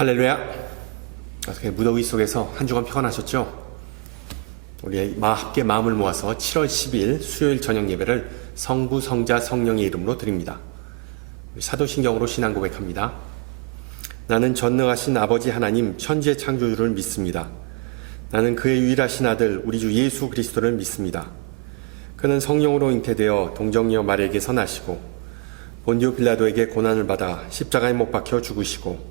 할렐루야. 어떻게 무더위 속에서 한 주간 평안하셨죠? 우리 함께 마음을 모아서 7월 10일 수요일 저녁 예배를 성부, 성자, 성령의 이름으로 드립니다. 사도신경으로 신앙 고백합니다. 나는 전능하신 아버지 하나님 천지의 창조주를 믿습니다. 나는 그의 유일하신 아들 우리 주 예수 그리스도를 믿습니다. 그는 성령으로 잉태되어 동정녀 마리아에게서 나시고 본디오 빌라도에게 고난을 받아 십자가에 못 박혀 죽으시고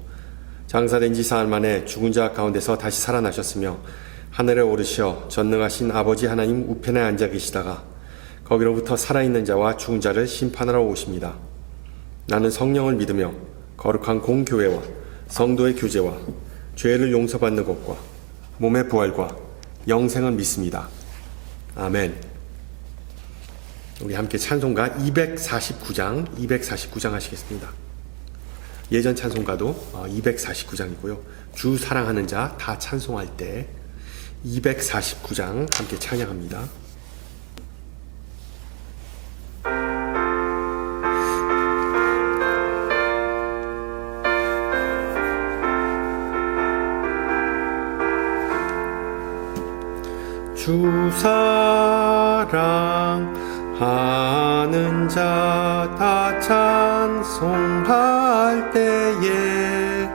장사된 지 사흘 만에 죽은 자 가운데서 다시 살아나셨으며 하늘에 오르시어 전능하신 아버지 하나님 우편에 앉아 계시다가 거기로부터 살아있는 자와 죽은 자를 심판하러 오십니다. 나는 성령을 믿으며 거룩한 공교회와 성도의 교제와 죄를 용서받는 것과 몸의 부활과 영생을 믿습니다. 아멘. 우리 함께 찬송가 249장 하시겠습니다. 예전 찬송가도 249장이고요. 주 사랑하는 자 다 찬송할 때 249장 함께 찬양합니다. 주 사랑하는 자 다 찬송할 때에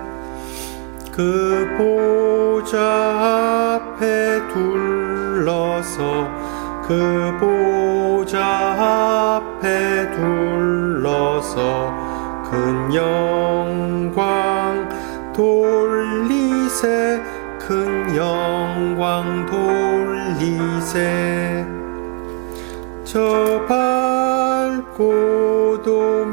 그 보좌 앞에 둘러서 그 보좌 앞에 둘러서 큰 영광 돌리세 큰 영광 돌리세 저 밝고도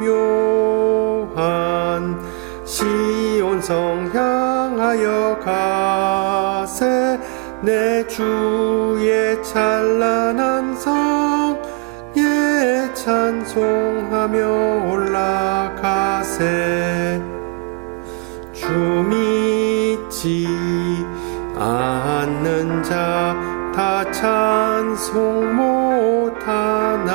묘한 시온성 향하여 가세 내 주의 찬란한 성에 찬송하며 올라가세 주 믿지 않는 자 다 찬송 못하나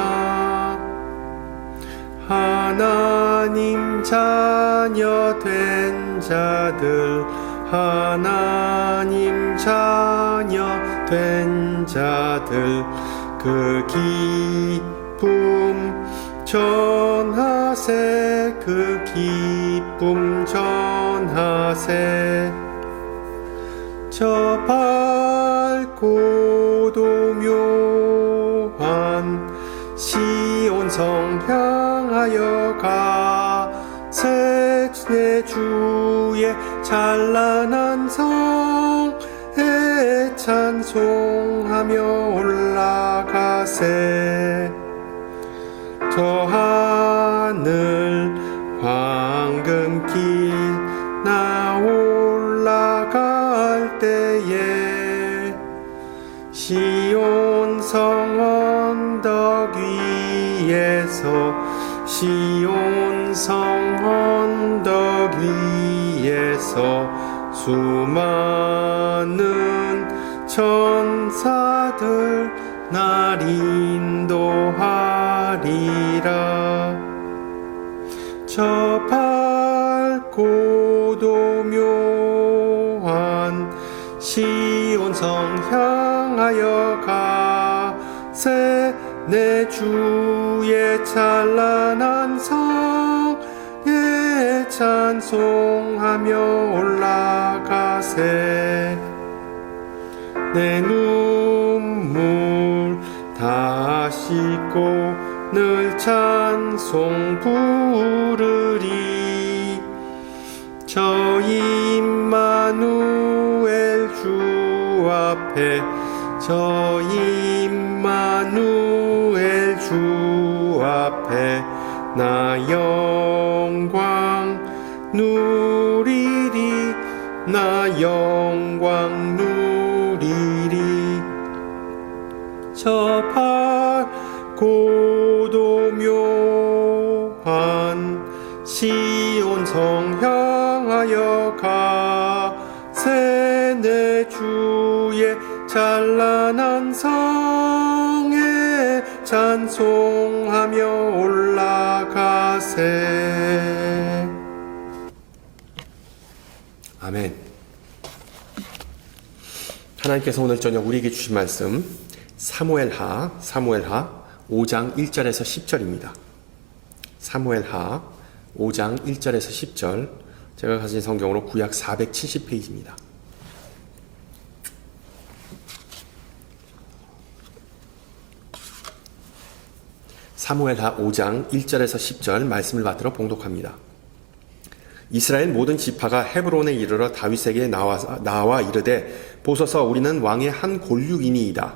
하나님 자녀 된 자들 하나님 자녀 된 자들 그 기쁨 전하세 그 기쁨 전하세 저 밝고도 묘한 시온성 향하여 가세 내 주의 찬란한 성에 찬송하며 올라가세 저 하늘 황금길 나 올라갈 때에 시온성 언덕 위에서 시온성 언덕 위에서 수많은 천사들 날 인도하리라 저 밝고도 묘한 시온성 향하여 가세 내 주의 찬란한 성에 찬송하며 올라가세 내 눈물 다 씻고 늘 찬송 부르리 저 임마누엘 주 앞에 저 임마누엘 주 앞에 나 영광 누리리 나 영광 누리리 저 밝고도 묘한 시온성 향하여 가세 내 주의 찬란한 성에 찬송하며 올라가세 아멘. 하나님께서 오늘 저녁 우리에게 주신 말씀 사무엘하 5장 1절에서 10절입니다. 사무엘하 5장 1절에서 10절, 제가 가진 성경으로 구약 470페이지입니다. 사무엘하 5장 1절에서 10절 말씀을 받들어 봉독합니다. 이스라엘 모든 지파가 헤브론에 이르러 다윗에게 나와 이르되 보소서 우리는 왕의 한 골육이니이다.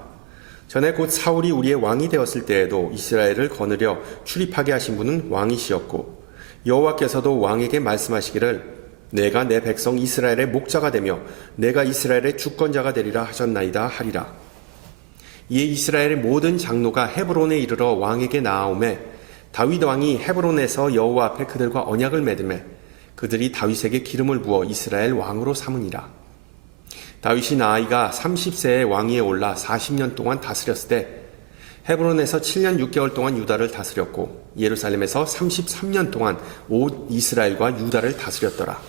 전에 곧 사울이 우리의 왕이 되었을 때에도 이스라엘을 거느려 출입하게 하신 분은 왕이시었고 여호와께서도 왕에게 말씀하시기를 내가 내 백성 이스라엘의 목자가 되며 내가 이스라엘의 주권자가 되리라 하셨나이다 하리라. 이에 이스라엘의 모든 장로가 헤브론에 이르러 왕에게 나아오매 다윗 왕이 헤브론에서 여호와 앞에 그들과 언약을 맺으매 그들이 다윗에게 기름을 부어 이스라엘 왕으로 삼으니라. 다윗이 나이가 30세에 왕위에 올라 40년 동안 다스렸을 때 헤브론에서 7년 6개월 동안 유다를 다스렸고 예루살렘에서 33년 동안 온 이스라엘과 유다를 다스렸더라.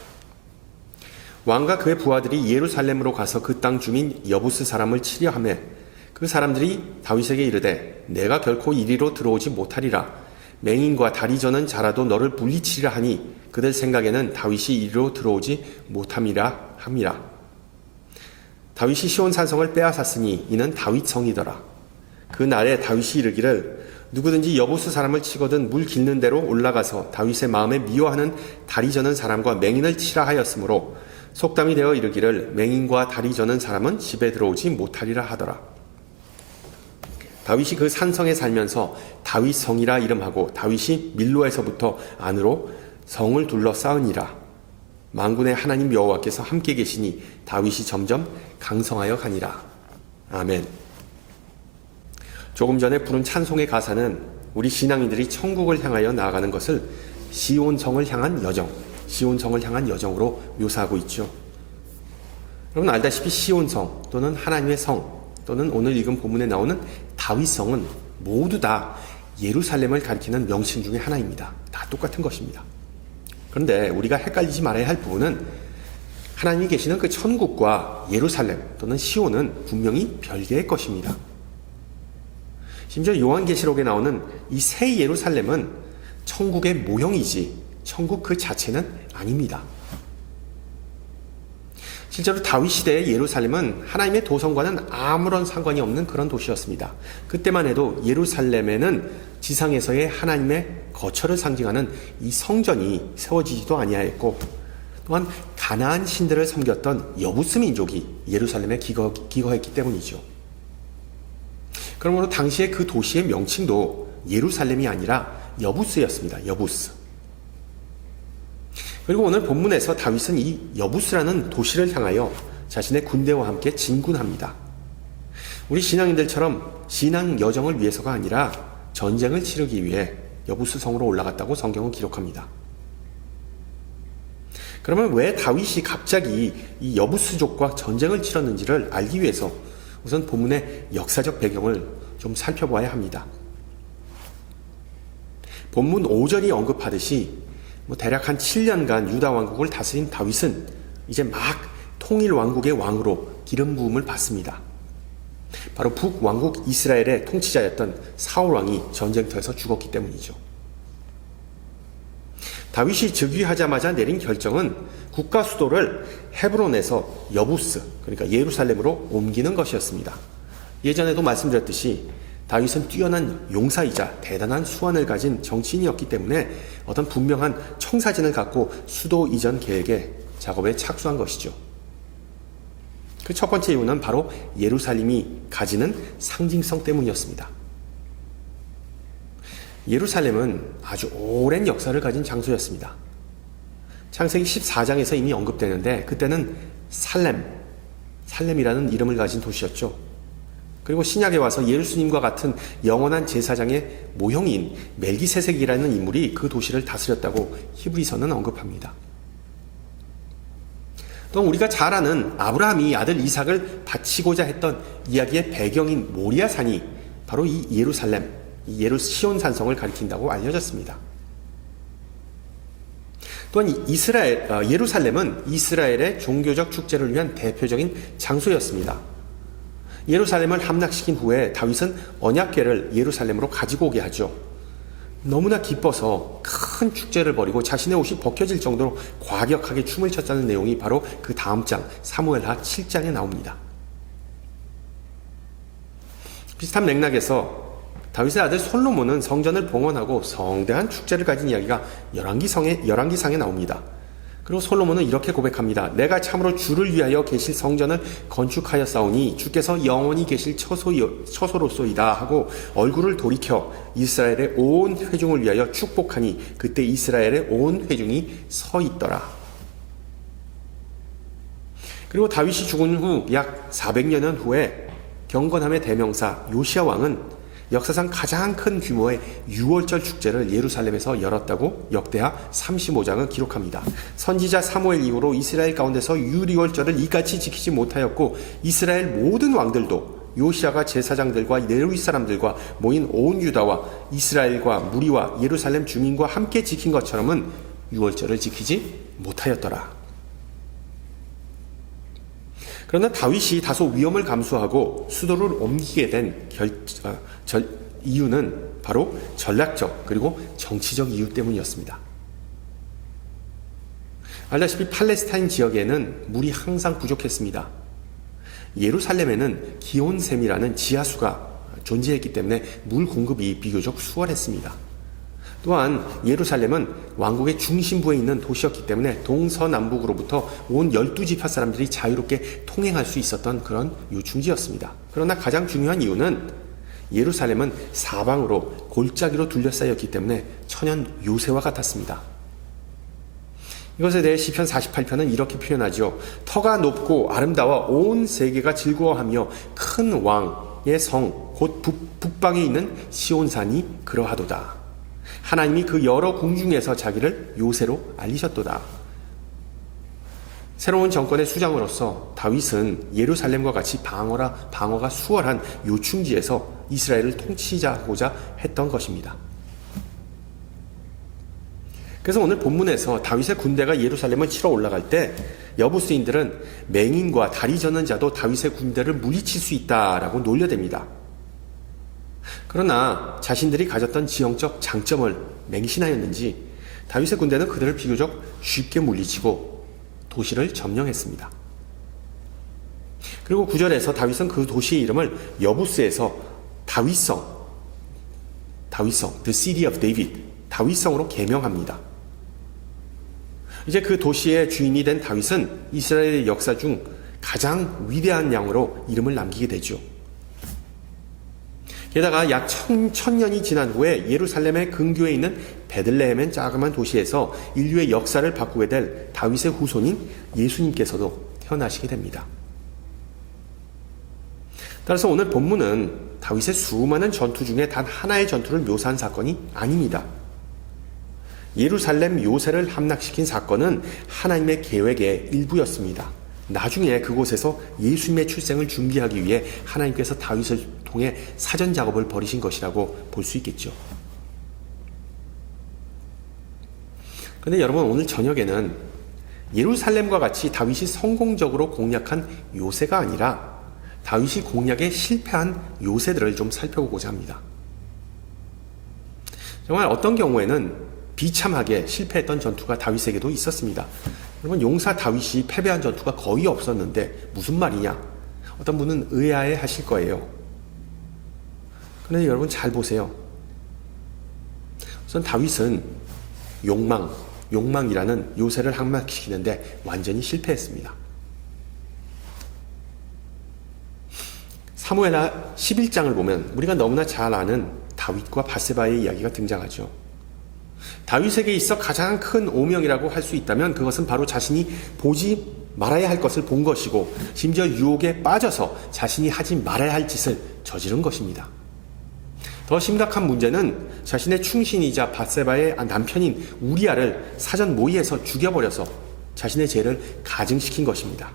왕과 그의 부하들이 예루살렘으로 가서 그 땅 주민 여부스 사람을 치려 하매 그 사람들이 다윗에게 이르되 내가 결코 이리로 들어오지 못하리라. 맹인과 다리 저는 자라도 너를 물리치리라 하니 그들 생각에는 다윗이 이리로 들어오지 못함이라 함이라. 다윗이 시온 산성을 빼앗았으니 이는 다윗 성이더라. 그 날에 다윗이 이르기를 누구든지 여부스 사람을 치거든 물 길는 대로 올라가서 다윗의 마음에 미워하는 다리 저는 사람과 맹인을 치라 하였으므로 속담이 되어 이르기를 맹인과 다리 저는 사람은 집에 들어오지 못하리라 하더라. 다윗이 그 산성에 살면서 다윗 성이라 이름하고 다윗이 밀로에서부터 안으로 성을 둘러 쌓으니라. 만군의 하나님 여호와께서 함께 계시니 다윗이 점점 강성하여 가니라. 아멘. 조금 전에 부른 찬송의 가사는 우리 신앙인들이 천국을 향하여 나아가는 것을 시온성을 향한 여정으로 묘사하고 있죠. 여러분 알다시피 시온성 또는 하나님의 성 또는 오늘 읽은 본문에 나오는 다윗성은 모두 다 예루살렘을 가리키는 명칭 중에 하나입니다. 다 똑같은 것입니다. 그런데 우리가 헷갈리지 말아야 할 부분은 하나님이 계시는 그 천국과 예루살렘 또는 시온은 분명히 별개의 것입니다. 심지어 요한계시록에 나오는 이 새 예루살렘은 천국의 모형이지 천국 그 자체는 아닙니다. 실제로 다윗 시대의 예루살렘은 하나님의 도성과는 아무런 상관이 없는 그런 도시였습니다. 그때만 해도 예루살렘에는 지상에서의 하나님의 거처를 상징하는 이 성전이 세워지지도 아니하였고 또한 가나안 신들을 섬겼던 여부스 민족이 예루살렘에 기거했기 때문이죠. 그러므로 당시에 그 도시의 명칭도 예루살렘이 아니라 여부스였습니다. 여부스. 그리고 오늘 본문에서 다윗은 이 여부스라는 도시를 향하여 자신의 군대와 함께 진군합니다. 우리 신앙인들처럼 신앙 여정을 위해서가 아니라 전쟁을 치르기 위해 여부스 성으로 올라갔다고 성경은 기록합니다. 그러면 왜 다윗이 갑자기 이 여부스족과 전쟁을 치렀는지를 알기 위해서 우선 본문의 역사적 배경을 좀 살펴봐야 합니다. 본문 5절이 언급하듯이 대략 한 7년간 유다 왕국을 다스린 다윗은 이제 막 통일 왕국의 왕으로 기름 부음을 받습니다. 바로 북왕국 이스라엘의 통치자였던 사울 왕이 전쟁터에서 죽었기 때문이죠. 다윗이 즉위하자마자 내린 결정은 국가 수도를 헤브론에서 여부스, 그러니까 예루살렘으로 옮기는 것이었습니다. 예전에도 말씀드렸듯이 다윗은 뛰어난 용사이자 대단한 수완을 가진 정치인이었기 때문에 어떤 분명한 청사진을 갖고 수도 이전 계획에 작업에 착수한 것이죠. 그 첫 번째 이유는 바로 예루살렘이 가지는 상징성 때문이었습니다. 예루살렘은 아주 오랜 역사를 가진 장소였습니다. 창세기 14장에서 이미 언급되는데 그때는 살렘이라는 이름을 가진 도시였죠. 그리고 신약에 와서 예수님과 같은 영원한 제사장의 모형인 멜기세색이라는 인물이 그 도시를 다스렸다고 히브리서는 언급합니다. 또 우리가 잘 아는 아브라함이 아들 이삭을 바치고자 했던 이야기의 배경인 모리아산이 바로 이 예루살렘, 시온 산성을 가리킨다고 알려졌습니다. 또한 예루살렘은 이스라엘의 종교적 축제를 위한 대표적인 장소였습니다. 예루살렘을 함락시킨 후에 다윗은 언약궤를 예루살렘으로 가지고 오게 하죠. 너무나 기뻐서 큰 축제를 벌이고 자신의 옷이 벗겨질 정도로 과격하게 춤을 췄다는 내용이 바로 그 다음 장 사무엘하 7장에 나옵니다. 비슷한 맥락에서 다윗의 아들 솔로몬은 성전을 봉헌하고 성대한 축제를 가진 이야기가 열왕기상에 나옵니다. 그리고 솔로몬은 이렇게 고백합니다. 내가 참으로 주를 위하여 계실 성전을 건축하였사오니 주께서 영원히 계실 처소로소이다 하고 얼굴을 돌이켜 이스라엘의 온 회중을 위하여 축복하니 그때 이스라엘의 온 회중이 서 있더라. 그리고 다윗이 죽은 후 약 400여 후에 경건함의 대명사 요시야 왕은 역사상 가장 큰 규모의 유월절 축제를 예루살렘에서 열었다고 역대하 35장은 기록합니다. 선지자 사무엘 이후로 이스라엘 가운데서 유월절을 이같이 지키지 못하였고 이스라엘 모든 왕들도 요시야가 제사장들과 레위 사람들과 모인 온 유다와 이스라엘과 무리와 예루살렘 주민과 함께 지킨 것처럼은 유월절을 지키지 못하였더라. 그러나 다윗이 다소 위험을 감수하고 수도를 옮기게 된 이유는 바로 전략적 그리고 정치적 이유 때문이었습니다. 알다시피 팔레스타인 지역에는 물이 항상 부족했습니다. 예루살렘에는 기온샘이라는 지하수가 존재했기 때문에 물 공급이 비교적 수월했습니다. 또한 예루살렘은 왕국의 중심부에 있는 도시였기 때문에 동서남북으로부터 온 12지파 사람들이 자유롭게 통행할 수 있었던 그런 요충지였습니다. 그러나 가장 중요한 이유는 예루살렘은 사방으로 골짜기로 둘러싸였기 때문에 천연 요새와 같았습니다. 이것에 대해 시편 48편은 이렇게 표현하죠. 터가 높고 아름다워 온 세계가 즐거워하며 큰 왕의 성 곧 북방에 있는 시온산이 그러하도다. 하나님이 그 여러 궁중에서 자기를 요새로 알리셨도다. 새로운 정권의 수장으로서 다윗은 예루살렘과 같이 방어가 수월한 요충지에서 이스라엘을 통치하고자 했던 것입니다. 그래서 오늘 본문에서 다윗의 군대가 예루살렘을 치러 올라갈 때 여부스인들은 맹인과 다리 저는 자도 다윗의 군대를 물리칠 수 있다라고 놀려댑니다. 그러나 자신들이 가졌던 지형적 장점을 맹신하였는지 다윗의 군대는 그들을 비교적 쉽게 물리치고 도시를 점령했습니다. 그리고 9절에서 다윗은 그 도시의 이름을 여부스에서 다윗성, The City of David, 다윗성으로 개명합니다. 이제 그 도시의 주인이 된 다윗은 이스라엘의 역사 중 가장 위대한 양으로 이름을 남기게 되죠. 게다가 약 1000년이 지난 후에 예루살렘의 근교에 있는 베들레헴의 자그마한 도시에서 인류의 역사를 바꾸게 될 다윗의 후손인 예수님께서도 태어나시게 됩니다. 따라서 오늘 본문은 다윗의 수많은 전투 중에 단 하나의 전투를 묘사한 사건이 아닙니다. 예루살렘 요새를 함락시킨 사건은 하나님의 계획의 일부였습니다. 나중에 그곳에서 예수님의 출생을 준비하기 위해 하나님께서 다윗을 통해 사전 작업을 벌이신 것이라고 볼 수 있겠죠. 그런데 여러분, 오늘 저녁에는 예루살렘과 같이 다윗이 성공적으로 공략한 요새가 아니라 다윗이 공략에 실패한 요새들을 좀 살펴보고자 합니다. 정말 어떤 경우에는 비참하게 실패했던 전투가 다윗에게도 있었습니다. 여러분, 용사 다윗이 패배한 전투가 거의 없었는데 무슨 말이냐? 어떤 분은 의아해 하실 거예요. 그런데 여러분 잘 보세요. 우선 다윗은 욕망이라는 요새를 함락시키는데 완전히 실패했습니다. 사무엘하 11장을 보면 우리가 너무나 잘 아는 다윗과 바세바의 이야기가 등장하죠. 다윗에게 있어 가장 큰 오명이라고 할 수 있다면 그것은 바로 자신이 보지 말아야 할 것을 본 것이고 심지어 유혹에 빠져서 자신이 하지 말아야 할 짓을 저지른 것입니다. 더 심각한 문제는 자신의 충신이자 바세바의 남편인 우리아를 사전 모의해서 죽여버려서 자신의 죄를 가증시킨 것입니다.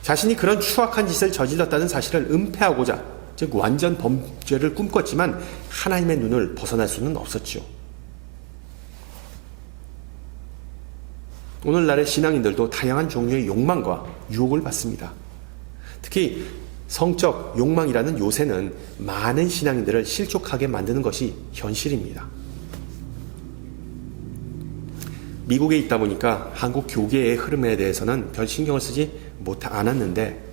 자신이 그런 추악한 짓을 저질렀다는 사실을 은폐하고자, 즉 완전 범죄를 꿈꿨지만 하나님의 눈을 벗어날 수는 없었죠. 오늘날의 신앙인들도 다양한 종류의 욕망과 유혹을 받습니다. 특히 성적 욕망이라는 요새는 많은 신앙인들을 실족하게 만드는 것이 현실입니다. 미국에 있다 보니까 한국 교계의 흐름에 대해서는 별 신경을 쓰지 않았는데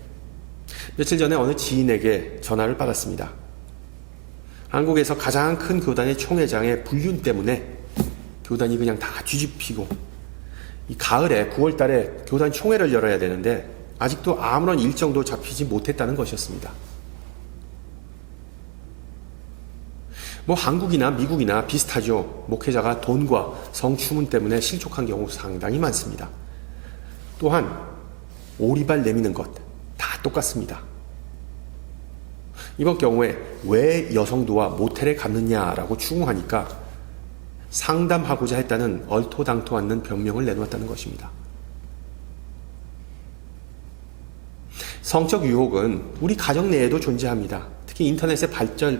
며칠 전에 어느 지인에게 전화를 받았습니다. 한국에서 가장 큰 교단의 총회장의 불륜 때문에 교단이 그냥 다 뒤집히고 이 가을에 9월 달에 교단 총회를 열어야 되는데 아직도 아무런 일정도 잡히지 못했다는 것이었습니다. 한국이나 미국이나 비슷하죠. 목회자가 돈과 성추문 때문에 실족한 경우 상당히 많습니다. 또한 오리발 내미는 것 다 똑같습니다. 이번 경우에 왜 여성도와 모텔에 갔느냐라고 추궁하니까 상담하고자 했다는 얼토당토 않는 변명을 내놓았다는 것입니다. 성적 유혹은 우리 가정 내에도 존재합니다. 특히 인터넷의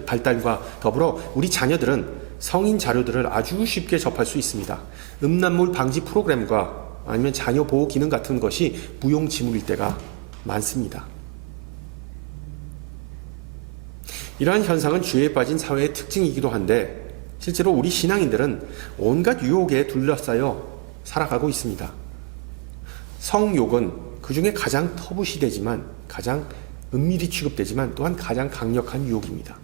발달과 더불어 우리 자녀들은 성인 자료들을 아주 쉽게 접할 수 있습니다. 음란물 방지 프로그램과 아니면 자녀 보호 기능 같은 것이 무용지물일 때가 많습니다. 이러한 현상은 죄에 빠진 사회의 특징이기도 한데 실제로 우리 신앙인들은 온갖 유혹에 둘러싸여 살아가고 있습니다. 성욕은 그 중에 가장 터부시되지만 가장 은밀히 취급되지만 또한 가장 강력한 유혹입니다.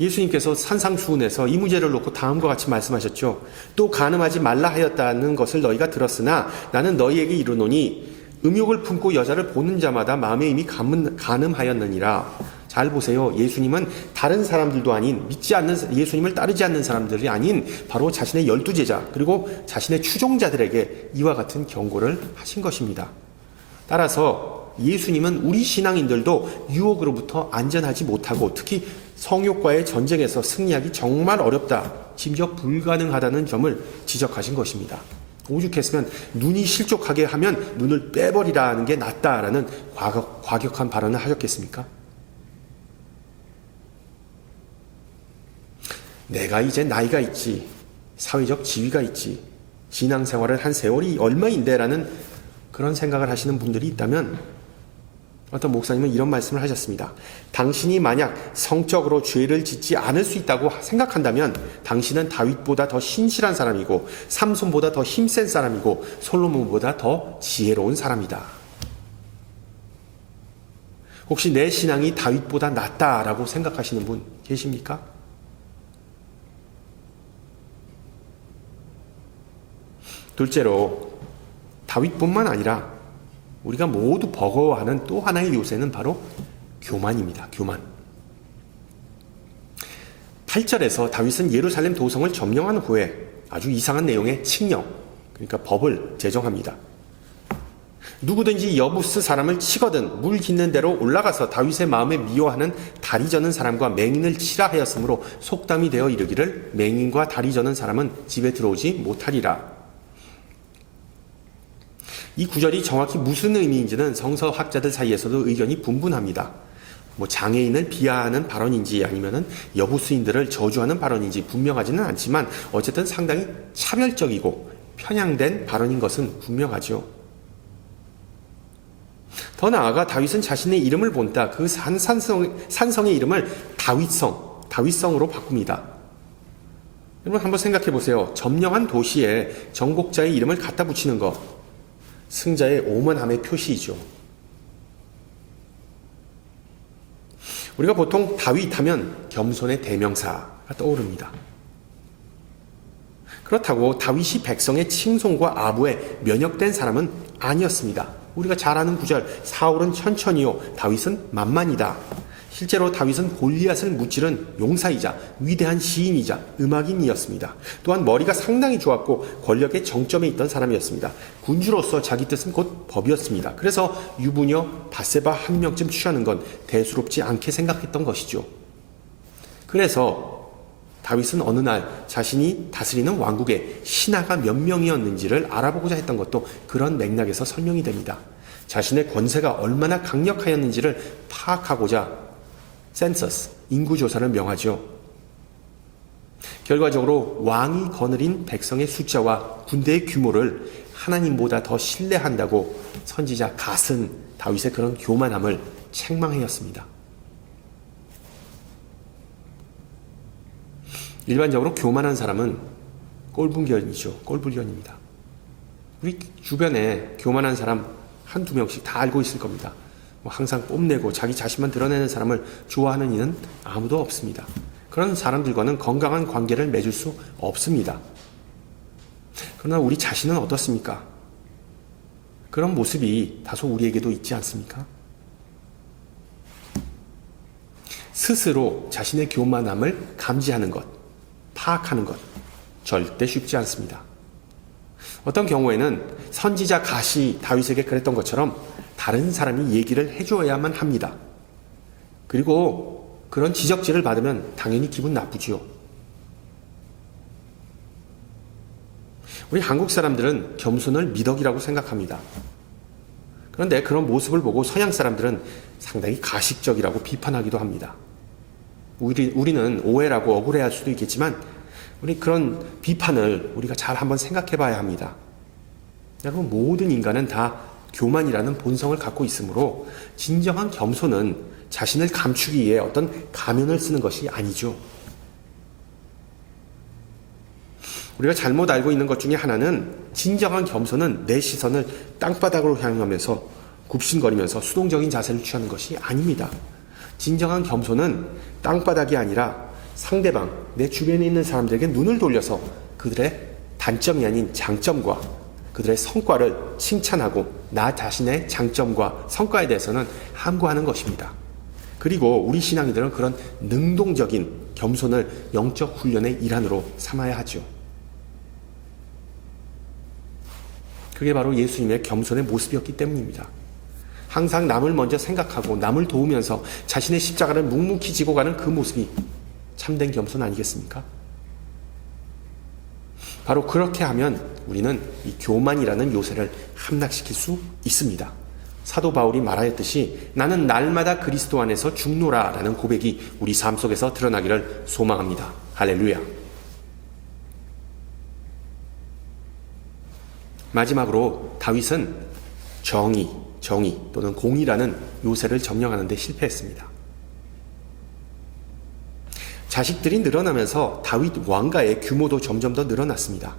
예수님께서 산상수훈에서 이 문제를 놓고 다음과 같이 말씀하셨죠. 또 간음하지 말라 하였다는 것을 너희가 들었으나 나는 너희에게 이르노니 음욕을 품고 여자를 보는 자마다 마음에 이미 간음하였느니라. 잘 보세요. 예수님은 다른 사람들도 아닌 믿지 않는 예수님을 따르지 않는 사람들이 아닌 바로 자신의 12제자 그리고 자신의 추종자들에게 이와 같은 경고를 하신 것입니다. 따라서 예수님은 우리 신앙인들도 유혹으로부터 안전하지 못하고 특히 성욕과의 전쟁에서 승리하기 정말 어렵다, 심지어 불가능하다는 점을 지적하신 것입니다. 오죽했으면 눈이 실족하게 하면 눈을 빼버리라는 게 낫다라는 과격한 발언을 하셨겠습니까? 내가 이제 나이가 있지, 사회적 지위가 있지, 신앙생활을 한 세월이 얼마인데 라는 그런 생각을 하시는 분들이 있다면 어떤 목사님은 이런 말씀을 하셨습니다. 당신이 만약 성적으로 죄를 짓지 않을 수 있다고 생각한다면 당신은 다윗보다 더 신실한 사람이고 삼손보다 더 힘센 사람이고 솔로몬보다 더 지혜로운 사람이다. 혹시 내 신앙이 다윗보다 낫다라고 생각하시는 분 계십니까? 둘째로 다윗뿐만 아니라 우리가 모두 버거워하는 또 하나의 요새는 바로 교만입니다. 교만. 8절에서 다윗은 예루살렘 도성을 점령한 후에 아주 이상한 내용의 칙령, 그러니까 법을 제정합니다. 누구든지 여부스 사람을 치거든 물 깃는 대로 올라가서 다윗의 마음에 미워하는 다리 저는 사람과 맹인을 치라 하였으므로 속담이 되어 이르기를 맹인과 다리 저는 사람은 집에 들어오지 못하리라. 이 구절이 정확히 무슨 의미인지는 성서학자들 사이에서도 의견이 분분합니다. 장애인을 비하하는 발언인지 아니면은 여부수인들을 저주하는 발언인지 분명하지는 않지만 어쨌든 상당히 차별적이고 편향된 발언인 것은 분명하죠. 더 나아가 다윗은 자신의 이름을 본따 그 산성의 이름을 다윗성으로 바꿉니다. 여러분 한번 생각해 보세요. 점령한 도시에 정복자의 이름을 갖다 붙이는 것, 승자의 오만함의 표시이죠. 우리가 보통 다윗 하면 겸손의 대명사가 떠오릅니다. 그렇다고 다윗이 백성의 칭송과 아부에 면역된 사람은 아니었습니다. 우리가 잘 아는 구절, 사울은 천천히요 다윗은 만만이다. 실제로 다윗은 골리앗을 무찌른 용사이자 위대한 시인이자 음악인이었습니다. 또한 머리가 상당히 좋았고 권력의 정점에 있던 사람이었습니다. 군주로서 자기 뜻은 곧 법이었습니다. 그래서 유부녀 밧세바 한 명쯤 취하는 건 대수롭지 않게 생각했던 것이죠. 그래서 다윗은 어느 날 자신이 다스리는 왕국에 신하가 몇 명이었는지를 알아보고자 했던 것도 그런 맥락에서 설명이 됩니다. 자신의 권세가 얼마나 강력하였는지를 파악하고자 센서스, 인구조사를 명하죠. 결과적으로 왕이 거느린 백성의 숫자와 군대의 규모를 하나님보다 더 신뢰한다고 선지자 갓은 다윗의 그런 교만함을 책망하였습니다. 일반적으로 교만한 사람은 꼴불견이죠. 꼴불견입니다. 우리 주변에 교만한 사람 한두 명씩 다 알고 있을 겁니다. 항상 뽐내고 자기 자신만 드러내는 사람을 좋아하는 이는 아무도 없습니다. 그런 사람들과는 건강한 관계를 맺을 수 없습니다. 그러나 우리 자신은 어떻습니까? 그런 모습이 다소 우리에게도 있지 않습니까? 스스로 자신의 교만함을 감지하는 것, 파악하는 것, 절대 쉽지 않습니다. 어떤 경우에는 선지자 갓이 다윗에게 그랬던 것처럼 다른 사람이 얘기를 해줘야만 합니다. 그리고 그런 지적질을 받으면 당연히 기분 나쁘지요. 우리 한국 사람들은 겸손을 미덕이라고 생각합니다. 그런데 그런 모습을 보고 서양 사람들은 상당히 가식적이라고 비판하기도 합니다. 우리는 오해라고 억울해할 수도 있겠지만 우리 그런 비판을 우리가 잘 한번 생각해 봐야 합니다. 여러분, 모든 인간은 다 교만이라는 본성을 갖고 있으므로 진정한 겸손은 자신을 감추기 위해 어떤 가면을 쓰는 것이 아니죠. 우리가 잘못 알고 있는 것 중에 하나는 진정한 겸손은 내 시선을 땅바닥으로 향하면서 굽신거리면서 수동적인 자세를 취하는 것이 아닙니다. 진정한 겸손은 땅바닥이 아니라 상대방, 내 주변에 있는 사람들에게 눈을 돌려서 그들의 단점이 아닌 장점과 그들의 성과를 칭찬하고 나 자신의 장점과 성과에 대해서는 함구하는 것입니다. 그리고 우리 신앙인들은 그런 능동적인 겸손을 영적 훈련의 일환으로 삼아야 하죠. 그게 바로 예수님의 겸손의 모습이었기 때문입니다. 항상 남을 먼저 생각하고 남을 도우면서 자신의 십자가를 묵묵히 지고 가는 그 모습이 참된 겸손 아니겠습니까? 바로 그렇게 하면 우리는 이 교만이라는 요새를 함락시킬 수 있습니다. 사도 바울이 말하였듯이 나는 날마다 그리스도 안에서 죽노라 라는 고백이 우리 삶 속에서 드러나기를 소망합니다. 할렐루야. 마지막으로 다윗은 정의 또는 공의라는 요새를 점령하는 데 실패했습니다. 자식들이 늘어나면서 다윗 왕가의 규모도 점점 더 늘어났습니다.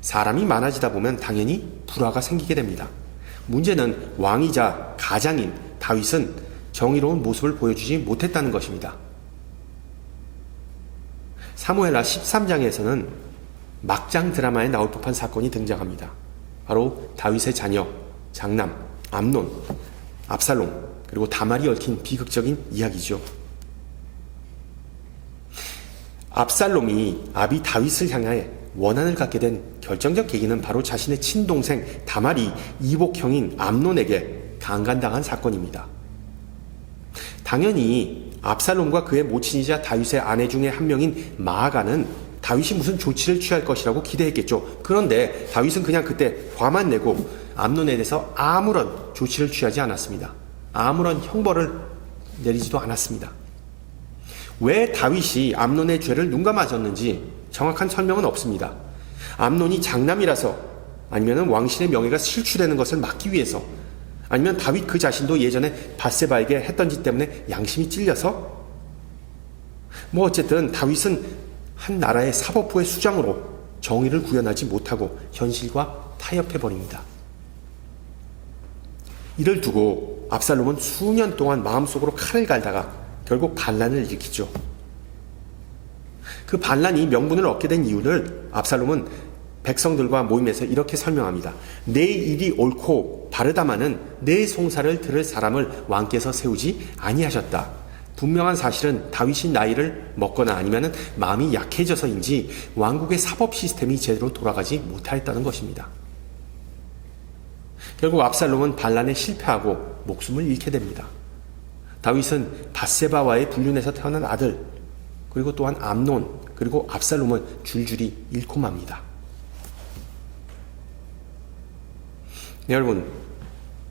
사람이 많아지다 보면 당연히 불화가 생기게 됩니다. 문제는 왕이자 가장인 다윗은 정의로운 모습을 보여주지 못했다는 것입니다. 사무엘하 13장에서는 막장 드라마에 나올 법한 사건이 등장합니다. 바로 다윗의 자녀, 장남, 암논, 압살롬, 그리고 다말이 얽힌 비극적인 이야기죠. 압살롬이 아비 다윗을 향해 원한을 갖게 된 결정적 계기는 바로 자신의 친동생 다말이 이복형인 암논에게 강간당한 사건입니다. 당연히 압살롬과 그의 모친이자 다윗의 아내 중에 한 명인 마아가는 다윗이 무슨 조치를 취할 것이라고 기대했겠죠. 그런데 다윗은 그냥 그때 화만 내고 암논에 대해서 아무런 조치를 취하지 않았습니다. 아무런 형벌을 내리지도 않았습니다. 왜 다윗이 암논의 죄를 눈감아줬는지 정확한 설명은 없습니다. 암논이 장남이라서, 아니면 왕실의 명예가 실추되는 것을 막기 위해서, 아니면 다윗 그 자신도 예전에 밧세바에게 했던 짓 때문에 양심이 찔려서, 어쨌든 다윗은 한 나라의 사법부의 수장으로 정의를 구현하지 못하고 현실과 타협해버립니다. 이를 두고 압살롬은 수년 동안 마음속으로 칼을 갈다가 결국 반란을 일으키죠. 그 반란이 명분을 얻게 된 이유를 압살롬은 백성들과 모임에서 이렇게 설명합니다. 내 일이 옳고 바르다마는 내 송사를 들을 사람을 왕께서 세우지 아니하셨다. 분명한 사실은 다윗이 나이를 먹거나 아니면 마음이 약해져서인지 왕국의 사법 시스템이 제대로 돌아가지 못하였다는 것입니다. 결국 압살롬은 반란에 실패하고 목숨을 잃게 됩니다. 다윗은 밧세바와의 불륜에서 태어난 아들, 그리고 또한 암논, 그리고 압살롬을 줄줄이 잃고 맙니다. 네, 여러분,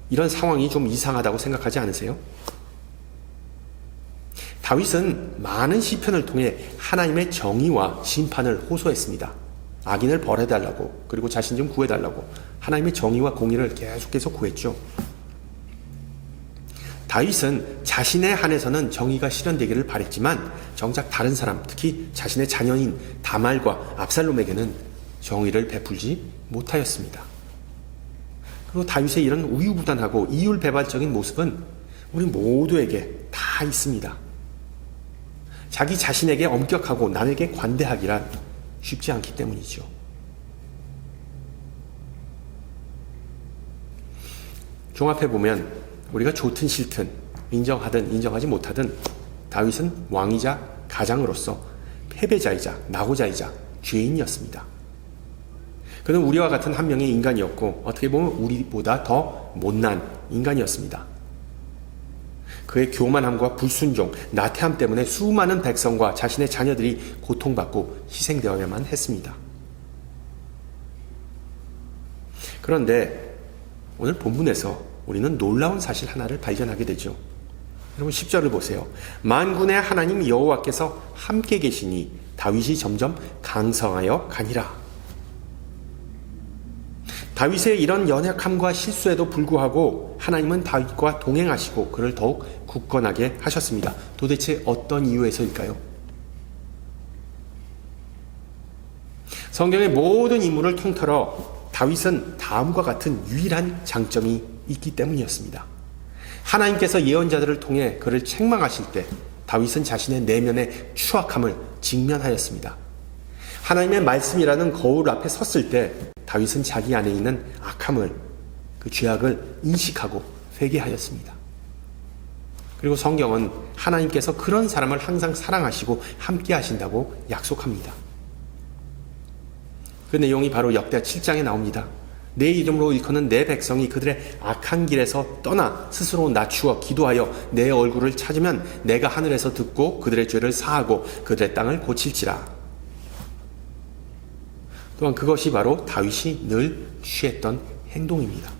이런 상황이 좀 이상하다고 생각하지 않으세요? 다윗은 많은 시편을 통해 하나님의 정의와 심판을 호소했습니다. 악인을 벌해달라고, 그리고 자신 좀 구해달라고 하나님의 정의와 공의를 계속해서 구했죠. 다윗은 자신에 한해서는 정의가 실현되기를 바랬지만 정작 다른 사람, 특히 자신의 자녀인 다말과 압살롬에게는 정의를 베풀지 못하였습니다. 그리고 다윗의 이런 우유부단하고 이율배반적인 모습은 우리 모두에게 다 있습니다. 자기 자신에게 엄격하고 남에게 관대하기란 쉽지 않기 때문이죠. 종합해보면 우리가 좋든 싫든 인정하든 인정하지 못하든 다윗은 왕이자 가장으로서 패배자이자 낙오자이자 죄인이었습니다. 그는 우리와 같은 한 명의 인간이었고 어떻게 보면 우리보다 더 못난 인간이었습니다. 그의 교만함과 불순종, 나태함 때문에 수많은 백성과 자신의 자녀들이 고통받고 희생되어야만 했습니다. 그런데 오늘 본문에서 우리는 놀라운 사실 하나를 발견하게 되죠. 여러분 10절을 보세요. 만군의 하나님 여호와께서 함께 계시니 다윗이 점점 강성하여 가니라. 다윗의 이런 연약함과 실수에도 불구하고 하나님은 다윗과 동행하시고 그를 더욱 굳건하게 하셨습니다. 도대체 어떤 이유에서일까요? 성경의 모든 인물을 통틀어 다윗은 다음과 같은 유일한 장점이 있기 때문이었습니다. 하나님께서 예언자들을 통해 그를 책망하실 때 다윗은 자신의 내면의 추악함을 직면하였습니다. 하나님의 말씀이라는 거울 앞에 섰을 때 다윗은 자기 안에 있는 악함을, 그 죄악을 인식하고 회개하였습니다. 그리고 성경은 하나님께서 그런 사람을 항상 사랑하시고 함께 하신다고 약속합니다. 그 내용이 바로 역대하 7장에 나옵니다. 내 이름으로 일컫는 내 백성이 그들의 악한 길에서 떠나 스스로 낮추어 기도하여 내 얼굴을 찾으면 내가 하늘에서 듣고 그들의 죄를 사하고 그들의 땅을 고칠지라. 또한 그것이 바로 다윗이 늘 취했던 행동입니다.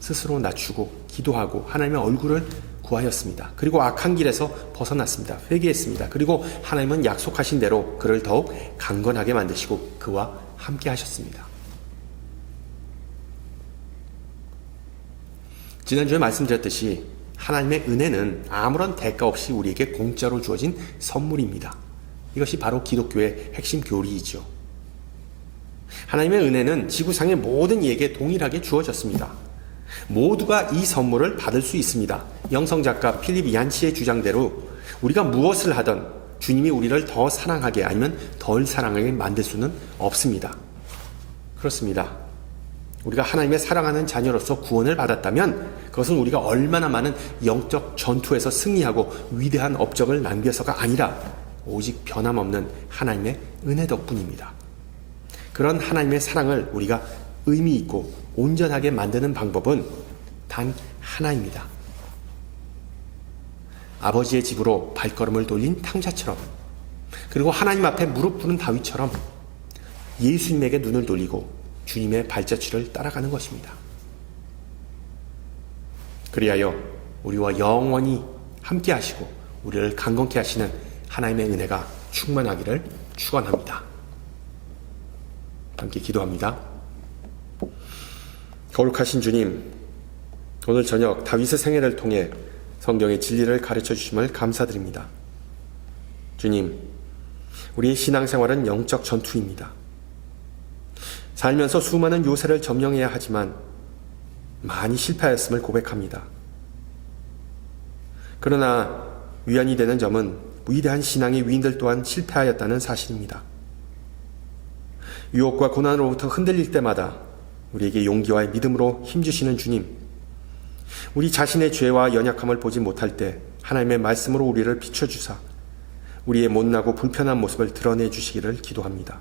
스스로 낮추고 기도하고 하나님의 얼굴을 구하였습니다. 그리고 악한 길에서 벗어났습니다. 회개했습니다. 그리고 하나님은 약속하신 대로 그를 더욱 강건하게 만드시고 그와 함께 하셨습니다. 지난주에 말씀드렸듯이 하나님의 은혜는 아무런 대가 없이 우리에게 공짜로 주어진 선물입니다. 이것이 바로 기독교의 핵심 교리이죠. 하나님의 은혜는 지구상의 모든 이에게 동일하게 주어졌습니다. 모두가 이 선물을 받을 수 있습니다. 영성작가 필립 얀치의 주장대로 우리가 무엇을 하든 주님이 우리를 더 사랑하게 아니면 덜 사랑하게 만들 수는 없습니다. 그렇습니다. 우리가 하나님의 사랑하는 자녀로서 구원을 받았다면 그것은 우리가 얼마나 많은 영적 전투에서 승리하고 위대한 업적을 남겨서가 아니라 오직 변함없는 하나님의 은혜 덕분입니다. 그런 하나님의 사랑을 우리가 의미 있고 온전하게 만드는 방법은 단 하나입니다. 아버지의 집으로 발걸음을 돌린 탕자처럼, 그리고 하나님 앞에 무릎 꿇은 다윗처럼 예수님에게 눈을 돌리고 주님의 발자취를 따라가는 것입니다. 그리하여 우리와 영원히 함께 하시고 우리를 강건케 하시는 하나님의 은혜가 충만하기를 축원합니다. 함께 기도합니다. 거룩하신 주님, 오늘 저녁 다윗의 생애를 통해 성경의 진리를 가르쳐 주심을 감사드립니다. 주님, 우리의 신앙생활은 영적 전투입니다. 살면서 수많은 요새를 점령해야 하지만 많이 실패하였음을 고백합니다. 그러나 위안이 되는 점은 위대한 신앙의 위인들 또한 실패하였다는 사실입니다. 유혹과 고난으로부터 흔들릴 때마다 우리에게 용기와 믿음으로 힘주시는 주님, 우리 자신의 죄와 연약함을 보지 못할 때 하나님의 말씀으로 우리를 비춰주사 우리의 못나고 불편한 모습을 드러내 주시기를 기도합니다.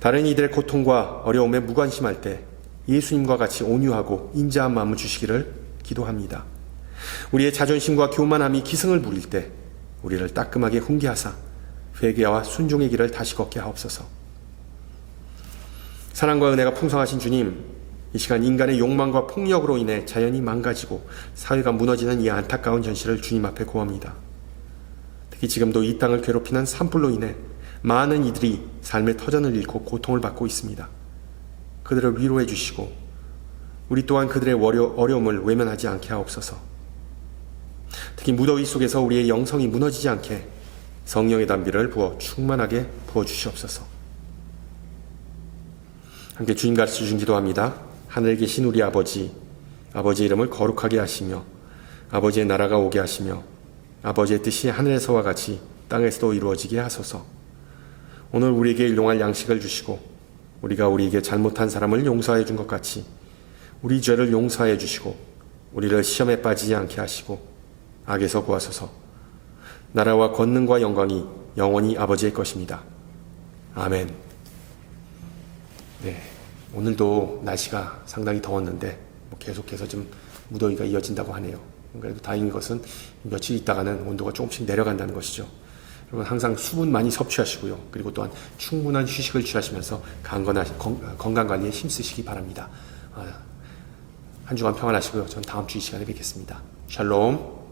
다른 이들의 고통과 어려움에 무관심할 때 예수님과 같이 온유하고 인자한 마음을 주시기를 기도합니다. 우리의 자존심과 교만함이 기승을 부릴 때 우리를 따끔하게 훈계하사 회개와 순종의 길을 다시 걷게 하옵소서. 사랑과 은혜가 풍성하신 주님, 이 시간 인간의 욕망과 폭력으로 인해 자연이 망가지고 사회가 무너지는 이 안타까운 현실을 주님 앞에 고합니다. 특히 지금도 이 땅을 괴롭히는 산불로 인해 많은 이들이 삶의 터전을 잃고 고통을 받고 있습니다. 그들을 위로해 주시고 우리 또한 그들의 어려움을 외면하지 않게 하옵소서. 특히 무더위 속에서 우리의 영성이 무너지지 않게 성령의 담비를 부어 충만하게 부어주시옵소서. 함께 주님 가르쳐 주신 기도합니다. 하늘에 계신 우리 아버지의 이름을 거룩하게 하시며 아버지의 나라가 오게 하시며 아버지의 뜻이 하늘에서와 같이 땅에서도 이루어지게 하소서. 오늘 우리에게 일용할 양식을 주시고 우리가 우리에게 잘못한 사람을 용서해 준 것 같이 우리 죄를 용서해 주시고 우리를 시험에 빠지지 않게 하시고 악에서 구하소서. 나라와 권능과 영광이 영원히 아버지의 것입니다. 아멘. 네, 오늘도 날씨가 상당히 더웠는데 계속해서 좀 무더위가 이어진다고 하네요. 그래도 다행인 것은 며칠 있다가는 온도가 조금씩 내려간다는 것이죠. 여러분 항상 수분 많이 섭취하시고요. 그리고 또한 충분한 휴식을 취하시면서 건강관리에 힘쓰시기 바랍니다. 한 주간 평안하시고요. 전 다음 주 이 시간에 뵙겠습니다. 샬롬.